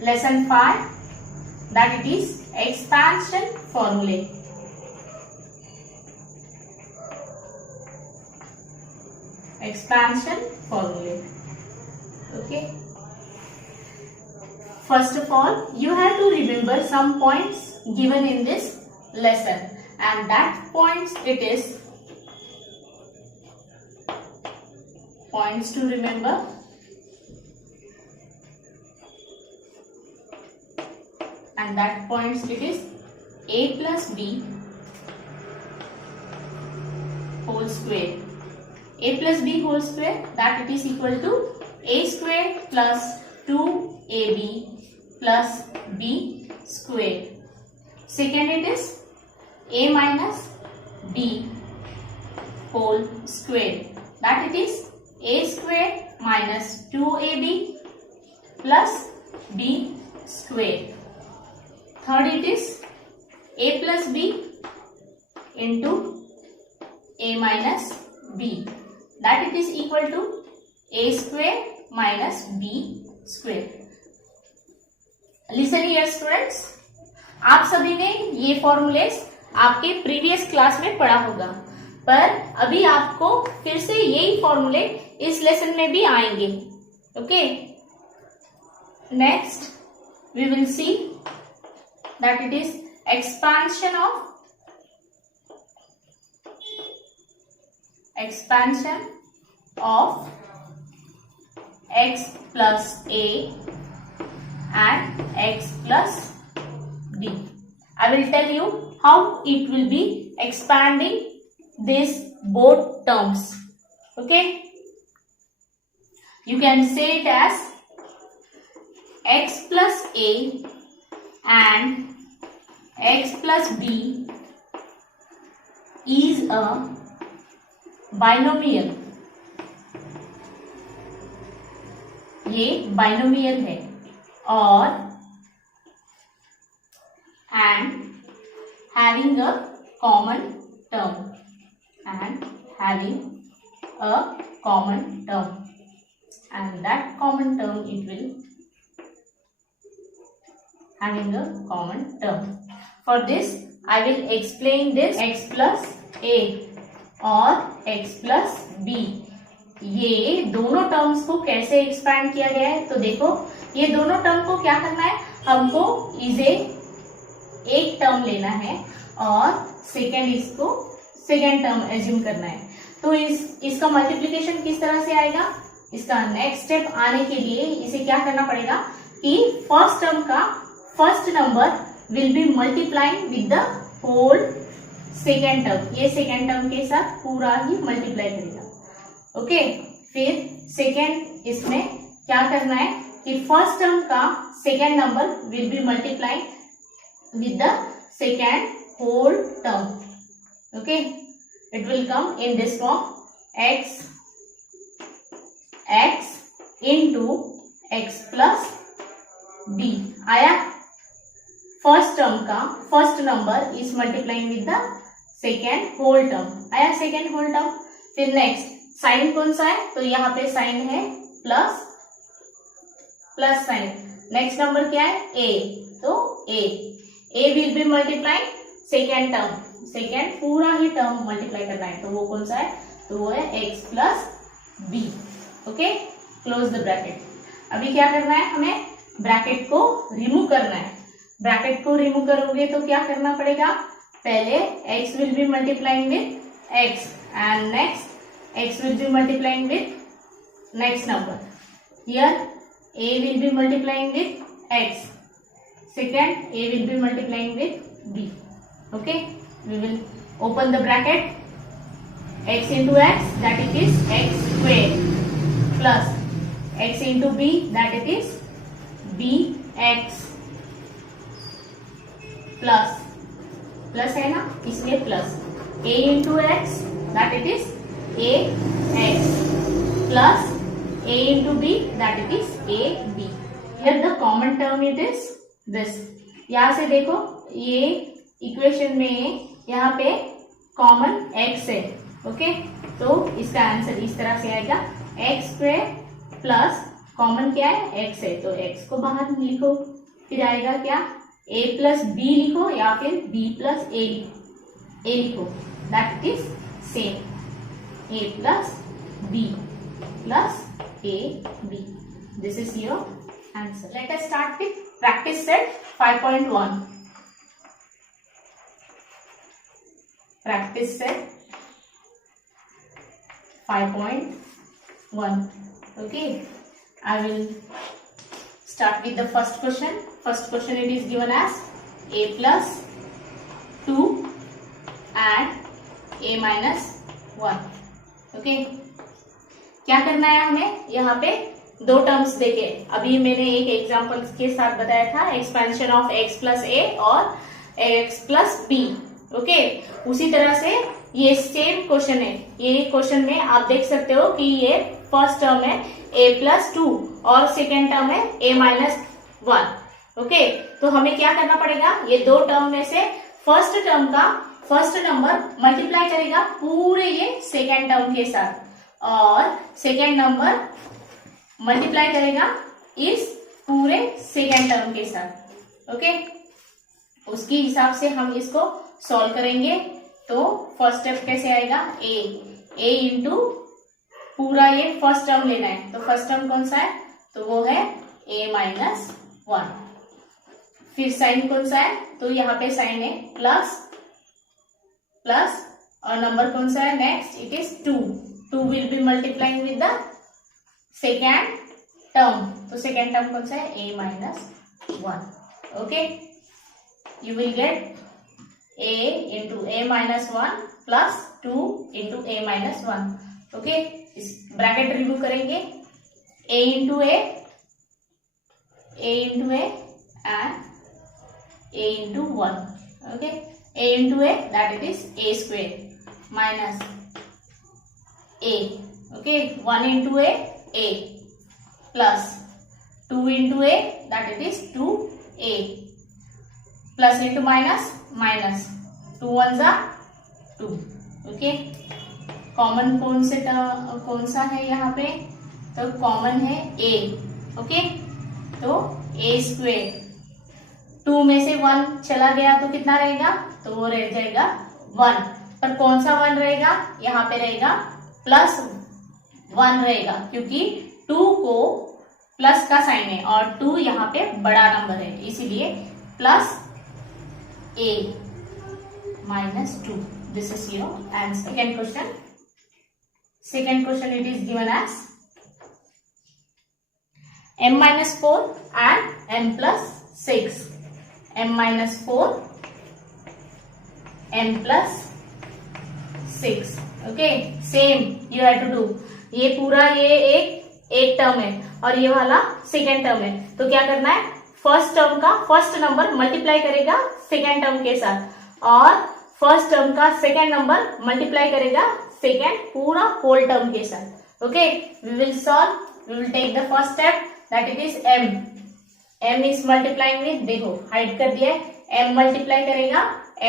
lesson 5, that it is expansion formulae. Expansion formulae. Okay. First of all, you have to remember some points given in this lesson, and that points it is points to remember. And that points it is a plus b whole square. A plus b whole square, that it is equal to a square plus 2ab plus b square. Second, it is a minus b whole square, that it is a square minus 2ab plus b square. Third, it is a plus b into a minus b, that it is equal to a square minus b square. Listen here students, आप सभी ने ये formulas आपके previous class में पढ़ा होगा, पर अभी आपको फिर से यही फॉर्मूले इस लेसन में भी आएंगे. Okay, next we will see that it is expansion of x plus a and x plus b. I will tell you how it will be expanding these both terms. Okay, you can say it as x plus a and x plus b is a binomial. ये binomial है और and having a common term and that common term it will having a common term. For this, I will explain this x plus a और x plus b. ये दोनों terms को कैसे expand किया गया है, तो देखो ये दोनों टर्म को क्या करना है, हमको इसे एक टर्म लेना है और इसको सेकेंड टर्म एज्यूम करना है. तो इसका मल्टीप्लिकेशन किस तरह से आएगा, इसका नेक्स्ट स्टेप आने के लिए इसे क्या करना पड़ेगा कि फर्स्ट टर्म का first number will be multiplying with the whole second term. ये सेकेंड टर्म के साथ पूरा ही मल्टीप्लाई करेगा. ओके, फिर सेकेंड इसमें क्या करना है कि फर्स्ट टर्म का second number will be multiplying with the second whole term. Okay, it will come in this form x into x plus b. आया, फर्स्ट टर्म का first number is multiplying with the second whole term. आया second whole term. फिर next sign कौन सा है, तो यहाँ पे साइन है प्लस साइन. नेक्स्ट नंबर क्या है a, तो a will be multiplying second term, second पूरा ही टर्म मल्टीप्लाई करना है, तो वो कौन सा है, तो वो है x plus b. Okay, close the bracket. अभी क्या करना है, हमें ब्रैकेट को रिमूव करना है. ब्रैकेट को रिमूव करोगे तो क्या करना पड़ेगा, पहले x will be multiplying with x and next x will be multiplying with next number. Here a will be multiplying with x, second a will be multiplying with b. Okay, we will open the bracket. X into x, that it is x square, plus x into b, that it is bx, plus है ना, इसलिए plus a into x, that it is a x, plus a into b, that it is a b. Here the common term it is this. यहाँ से देखो ये equation में यहाँ पे कॉमन x है. ओके, तो इसका आंसर इस तरह से आएगा x स्क्वायर प्लस कॉमन क्या है, x है, तो x को बाहर लिखो। फिर आएगा क्या, a प्लस बी लिखो या फिर b प्लस a लिखो, that is same, a plus b plus a b. This is your answer. Let us start with practice set 5.1. Practice set 5.1. Okay, I will start with the first question. First question, it is given as a plus 2 and a minus 1. Okay, क्या करना है हमें, यहाँ पे दो terms देखे. अभी मैंने एक एग्जाम्पल के साथ बताया था, expansion of x plus a और x प्लस b. ओके, उसी तरह से ये सेम क्वेश्चन है. ये क्वेश्चन में आप देख सकते हो कि ये फर्स्ट टर्म है a प्लस 2 और सेकेंड टर्म है a माइनस 1. ओके, तो हमें क्या करना पड़ेगा, ये दो टर्म में से फर्स्ट टर्म का फर्स्ट नंबर मल्टीप्लाई करेगा पूरे ये सेकेंड टर्म के साथ और सेकेंड नंबर मल्टीप्लाई करेगा इस पूरे सेकेंड टर्म के साथ. ओके, उसके हिसाब से हम इसको सॉल्व करेंगे. तो फर्स्ट स्टेप कैसे आएगा, a इंटू पूरा ये फर्स्ट टर्म लेना है. तो फर्स्ट टर्म कौन सा है, तो वो है a माइनस 1. फिर साइन कौन सा है, तो यहाँ पे साइन है प्लस प्लस और नंबर कौन सा है next, it is 2. 2 will be multiplying with the second term. तो सेकेंड टर्म कौन सा है, a minus 1. Okay, you will get a into a minus 1 plus 2 into a minus 1. Okay, इस ब्रैकेट रिमूव करेंगे, a into a into a and a into 1. Okay, a into a that it is a square minus a. Okay, 1 into a plus 2 into a that it is 2a. Plus into minus minus, 2 1 जा 2. Okay, common कौन सा है यहाँ पे, तो common है a. Okay, तो a square, 2 में से 1 चला गया तो कितना रहेगा, तो वो रह जाएगा 1. पर कौन सा 1 रहेगा, यहाँ पे रहेगा प्लस 1 रहेगा, क्योंकि 2 को प्लस का साइन है और 2 यहाँ पे बड़ा नंबर है, इसीलिए plus a minus 2. This is your answer. Second question. Second question, it is given as m minus 4 and m plus 6. m minus 4, m plus 6. Okay, same you have to do. ये पूरा ये एक term है और ये वाला second term है. तो क्या करना है, फर्स्ट टर्म का फर्स्ट नंबर मल्टीप्लाई करेगा सेकेंड टर्म के साथ और फर्स्ट टर्म का सेकेंड नंबर मल्टीप्लाई करेगा सेकेंड पूरा होल टर्म के साथ. Okay, we will solve. We will take the first step that it is m is multiplying with, देखो हाइड कर दिया है, m मल्टीप्लाई करेगा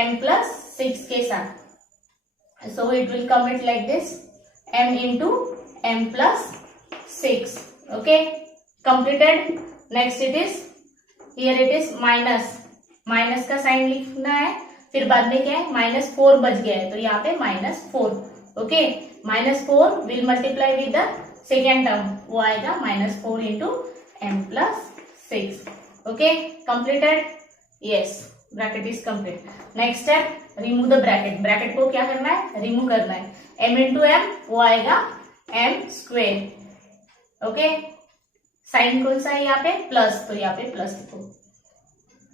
m प्लस 6 के साथ. So it will come it like this, m into m plus 6. Okay, completed. Next it is here it is minus का sign लिखना है. फिर बाद में क्या है, -4 बच गया है तो यहाँ पे -4. Okay, -4 will multiply with the second term, वो आएगा -4 into m plus 6. Okay, completed. Yes, bracket is complete. Next step, remove the bracket. Bracket को क्या करना है, रिमूव करना है. m इंटू m वो आएगा m स्क्वेयर. ओके, साइन कौन सा है यहाँ पे, प्लस, तो यहाँ पे प्लस लिखो.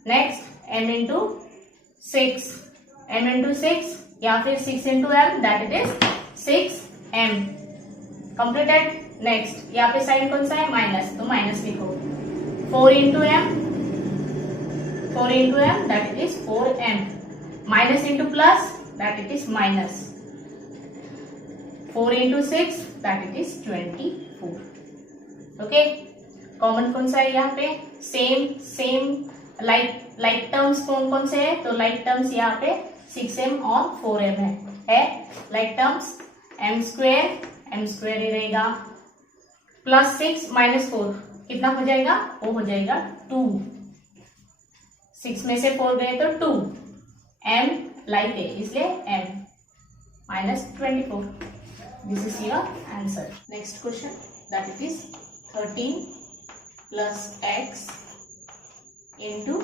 Next m into 6, m into 6 या फिर 6 into m that it is 6m. Completed. Next यहाँ पे साइन कौन सा है, माइनस, तो माइनस लिखो. 4 into m that it is 4m. Minus into plus that it is minus. 4 into 6 that it is 24. Okay, common कौन सा है यहाँ पे, सेम लाइक टर्म्स कौन से है, तो लाइक टर्म्स यहाँ पे 6m और 4m है लाइक टर्म्स. m स्क्वेयर ही रहेगा प्लस 6 -4 कितना हो जाएगा, वो हो जाएगा 2। 6 में से 4 गए तो 2, m लाइक है इसलिए m -24। This is your answer. Next question that it is 13 plus x into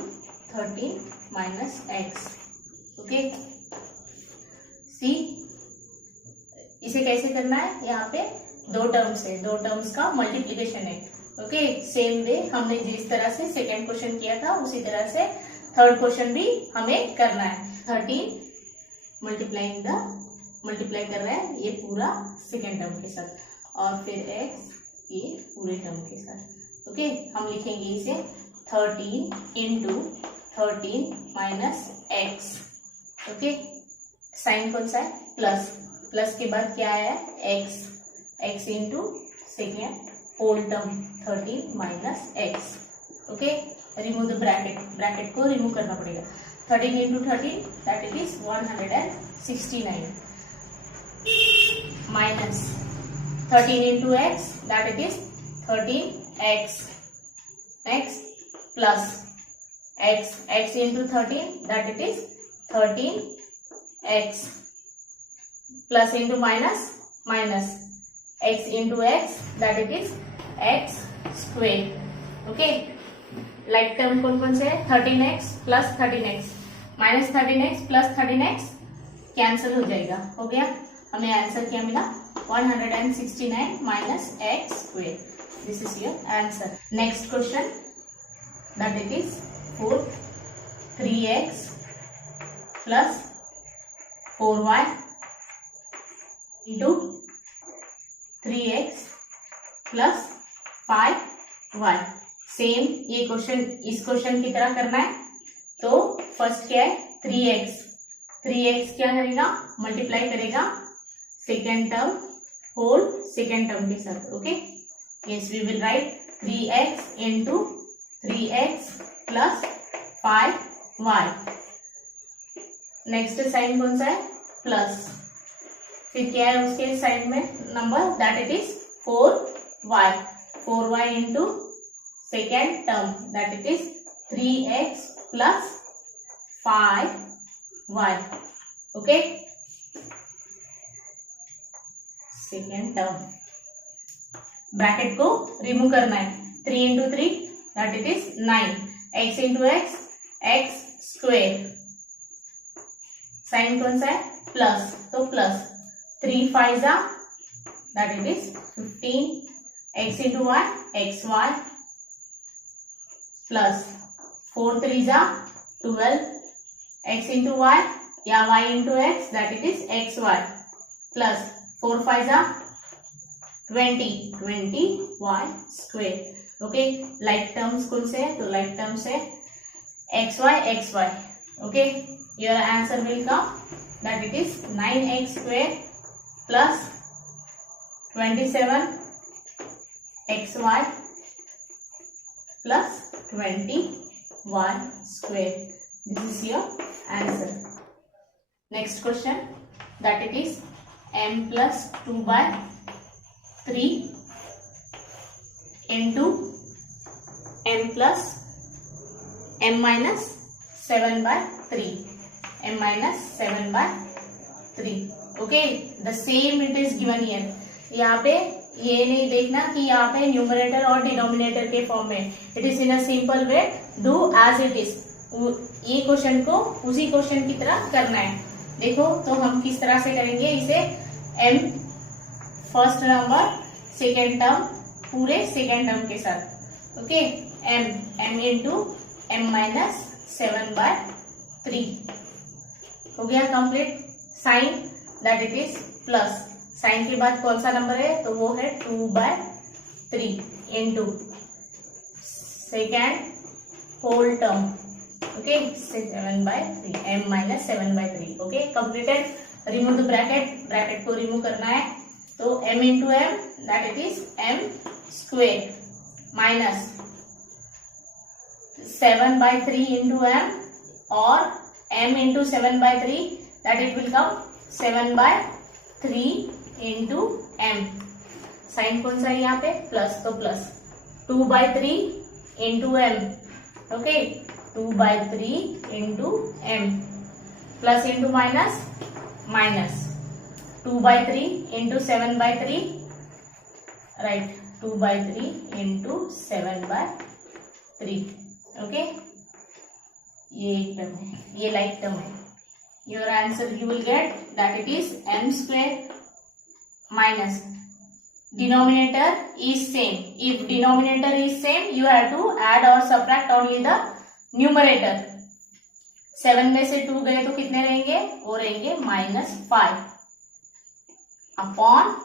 13 minus x। Okay, see इसे कैसे करना है, यहाँ पे दो टर्म्स है, दो टर्म्स का मल्टीप्लीकेशन है। ओके, सेम वे हमने जिस तरह से सेकेंड क्वेश्चन किया था उसी तरह से थर्ड क्वेश्चन भी हमें करना है। 13 मल्टीप्लाई कर रहा है ये पूरा सेकेंड टर्म के साथ और फिर x ये पूरे टर्म के साथ। ओके, हम लिखेंगे इसे 13 into 13 minus x। Okay, sign कौन सा है, प्लस, प्लस के बाद क्या आया x into second whole term 13 minus x। Okay, remove the bracket, bracket को रिमूव करना पड़ेगा। 13 into 13 that it is 169 minus 13 into x that it is 13x। Next plus x into 13 that it is 13x plus into minus x into x that it is x square. Okay, like term कौन कौन से है, 13x plus 13x minus 13x plus 13x cancel हो जाएगा। हो गया, हमें answer क्या मिला 169 minus x square. This is your answer. Next question that it is 3x plus 4y into 3x plus 5y। Same ये क्वेश्चन इस क्वेश्चन की तरह करना है। तो फर्स्ट क्या है 3x क्या करेगा, मल्टीप्लाई करेगा second term whole second term के साथ। Okay, yes we will write 3x into 3x plus 5y। Next sign कौन सा है, प्लस, फिर क्या है उसके साइड में number that it is 4y into second term that it is 3x plus 5y। Okay, second term bracket को remove करना है। 3 into 3 that it is 9, x into x square. Sign कौन सा है, प्लस, तो प्लस 3 5 जा that it is 15, x into y xy plus 4 3 जा 12, x into y या y into x that it is xy plus 4 5 जा 20y square. Okay, like terms कौन से है, तो लाइक टर्म्स है xy। Okay, your answer will come that it is 9x square plus 27xy plus 20y square. This is your answer. Next question that it is m plus 2/3 into m plus m minus 7/3 m minus 7/3। Okay, the same it is given here. यहाँ पे ये नहीं देखना कि यहाँ पे numerator और denominator के फॉर्म में, it is in a simple way, do as it is. ये क्वेश्चन को उसी क्वेश्चन की तरह करना है। देखो तो हम किस तरह से करेंगे इसे, m first number second term पूरे सेकेंड टर्म के साथ। Okay, m into m minus 7/3 हो गया complete. Sign that it is plus, sign के बाद कौन सा नंबर है, तो वो है 2/3 into second whole term. Okay, 7/3 m minus 7/3। Okay, completed. Remove the bracket, bracket को रिमूव करना है। तो m into m that it is m square minus 7/3 into m और m into 7/3 that it will come 7/3 into m। Sign कौन सा है यहाँ पे, प्लस, तो plus 2/3 into m. Okay, 2/3 into m. Plus into minus, minus. 2/3 into 7/3. Right, 2/3 into 7/3. Okay, ये एक term है, ये लाइक टर्म है. Your answer you will get that it is m square minus denominator is same. If denominator is same, you have to add or subtract only the numerator. 7 में से 2 गए तो कितने रहेंगे? वो रहेंगे -5 upon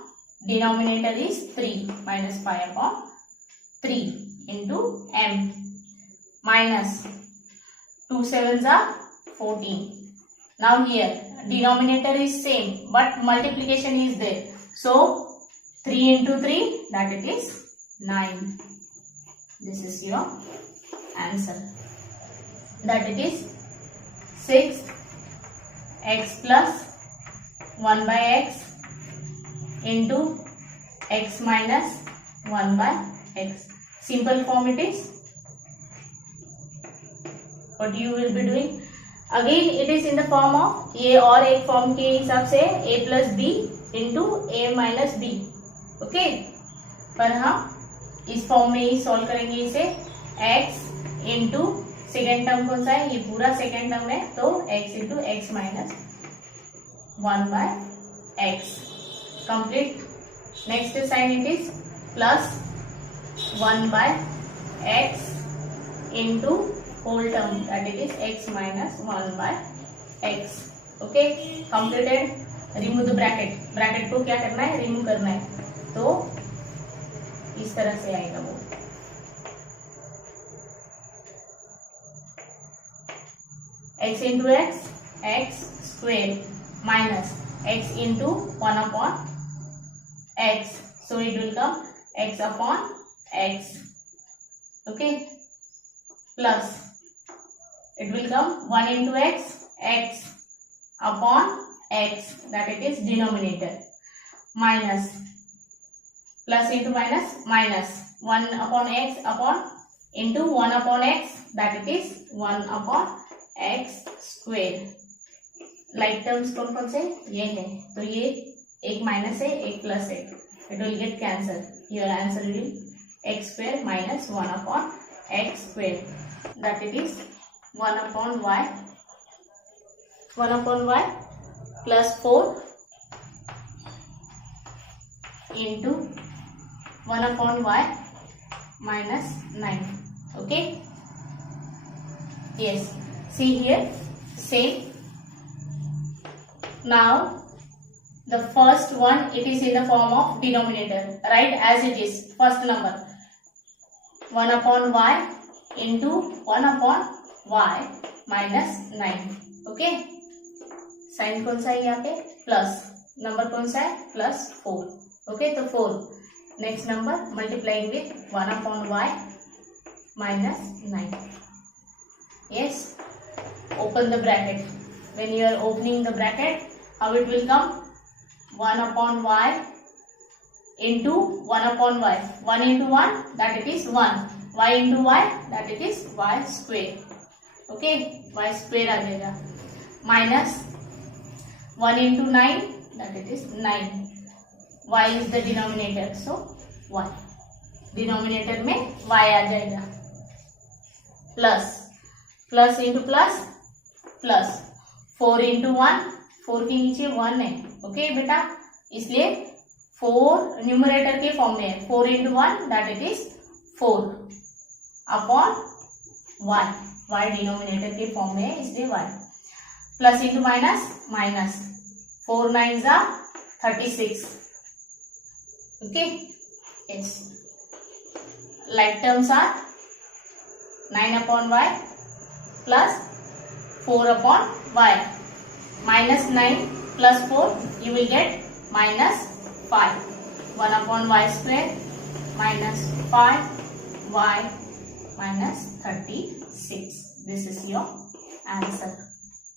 denominator is 3, -5 upon 3 into m minus 2 7s are 14. Now here denominator is same but multiplication is there. So 3 into 3 that it is 9. This is your answer. That it is 6x plus 1 by x into x minus 1 by x. Simple form it is. What you will be doing? Again it is in the form of ये और एक form के हिसाब से a plus b into a minus b. Okay, पर हम इस form में ही सॉल्व करेंगे इसे. x into सेकेंड टर्म कौन सा है? ये पूरा सेकेंड टर्म है, तो x into x minus 1 by x. Complete. Next sign it is plus 1 by x into whole term that it is x minus 1 by x. Okay, completed. Remove the bracket. Bracket को क्या करना है? Remove करना है. तो इस तरह से आएगा वो. x into x, x square minus x into 1 upon x. So it will come x upon x. Okay, plus it will come 1 into x, x upon x, that it is denominator, minus plus into minus, minus 1 upon x upon into 1 upon x, that it is 1 upon x square. Like terms कौन कौन से? ये है, तो ये एक minus है, एक प्लस है. It will get cancel. Your answer will x square minus 1 upon x square, that it is 1 upon y, 1 upon y plus 4 into 1 upon y minus 9. Okay, yes, see here, same. Now the first one, it is in the form of denominator, right, as it is. First number 1 upon y into 1 upon y minus 9. Okay, sign कौन सा है यहाँ पे? Plus. Number कौन सा है? Plus 4. Okay, तो 4. Next number multiplying with 1 upon y minus 9. Yes, open the bracket. When you are opening the bracket, how it will come? 1 upon y into 1 upon y. 1 into 1, that it is 1. Y into y, that it is y square. Okay, y square आ जाएगा. Minus 1 into 9, that it is 9. Y is the denominator, so y. Denominator में y आ जाएगा. Plus, plus into plus, plus 4 into 1, 4 के नीचे 1 है. Okay बेटा, इसलिए 4 numerator के form में है. 4 into 1, that it is 4 upon y. y denominator के फॉर्म में है, इसलिए y. Plus into minus, minus 4 9s are 36. Okay, yes. Like terms are 9 upon y plus 4 upon y. Minus 9 plus 4, you will get minus 5. 1 upon y square minus 5y minus 36. This is your answer.